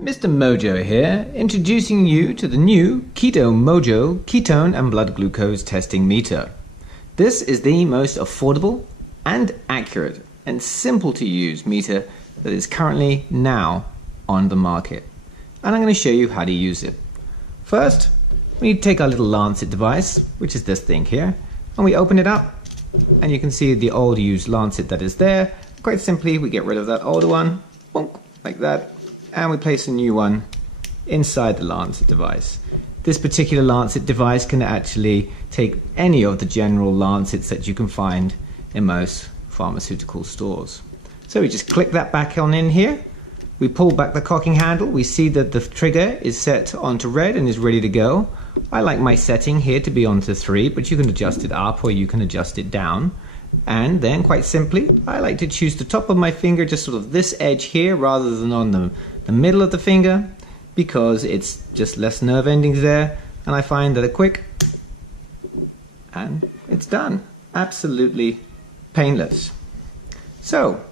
Mr. Mojo here, introducing you to the new Keto Mojo ketone and blood glucose testing meter. This is the most affordable and accurate and simple to use meter that is currently now on the market. And I'm going to show you how to use it. First, we need to take our little Lancet device, which is this thing here, and we open it up, and you can see the old used Lancet that is there. Quite simply, we get rid of that older one, bonk, like that, and we place a new one inside the Lancet device. This particular Lancet device can actually take any of the general Lancets that you can find in most pharmaceutical stores. So we just click that back on in here. We pull back the cocking handle. We see that the trigger is set onto red and is ready to go. I like my setting here to be onto 3, but you can adjust it up or you can adjust it down. And then quite simply, I like to choose the top of my finger, just sort of this edge here rather than on the middle of the finger, because it's just less nerve endings there, and I find that a quick and it's done. Absolutely painless. So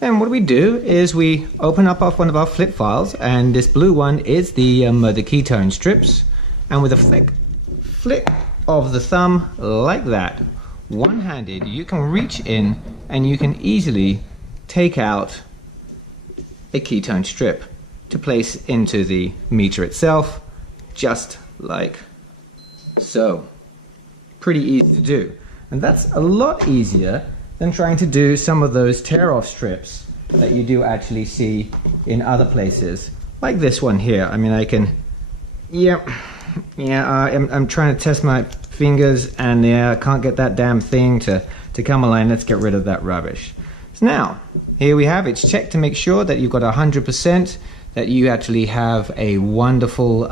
then what we do is we open up one of our flip files, and this blue one is the ketone strips, and with a flick of the thumb like that, one-handed, you can reach in and you can easily take out a ketone strip to place into the meter itself, just like so. Pretty easy to do, and that's a lot easier than trying to do some of those tear-off strips that you do actually see in other places, like this one here. I mean, I can, I'm trying to test my fingers, and I can't get that damn thing to come aligned. Let's get rid of that rubbish. So now, here we have, it's checked to make sure that you've got 100%, that you actually have a wonderful,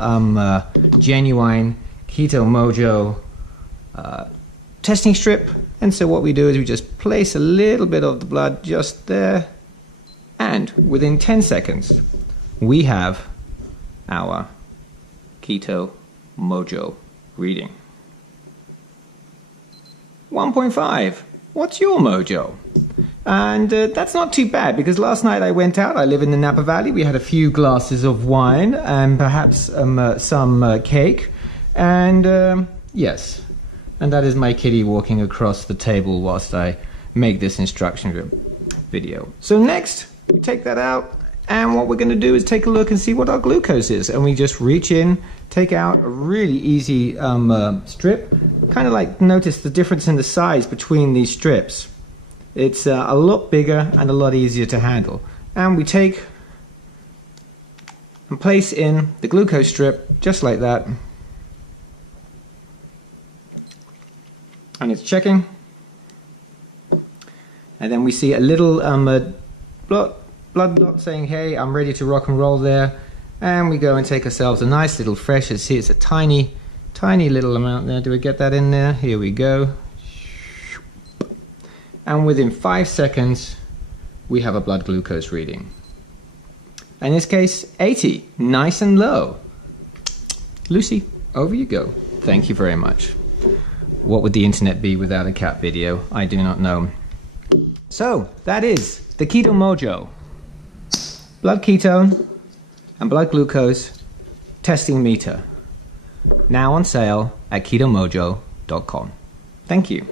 genuine Keto Mojo testing strip. And so what we do is we just place a little bit of the blood just there, and within 10 seconds, we have our Keto Mojo reading. 1.5. What's your mojo? And that's not too bad, because last night I went out. I live in the Napa Valley. We had a few glasses of wine and perhaps some cake. And yes, and that is my kitty walking across the table whilst I make this instruction video. So next, we take that out, and what we're going to do is take a look and see what our glucose is. And we just reach in, take out a really easy strip. Kind of like notice the difference in the size between these strips. It's a lot bigger and a lot easier to handle. And we take and place in the glucose strip just like that. And it's checking. And then we see a little blood dot saying, hey, I'm ready to rock and roll there. And we go and take ourselves a nice little fresh. You see, it's a tiny little amount there. Do we get that in there? Here we go. And within 5 seconds, we have a blood glucose reading. In this case, 80, nice and low. Lucy, over you go. Thank you very much. What would the internet be without a cat video? I do not know. So, that is the Keto Mojo blood ketone and blood glucose testing meter, now on sale at ketomojo.com. Thank you.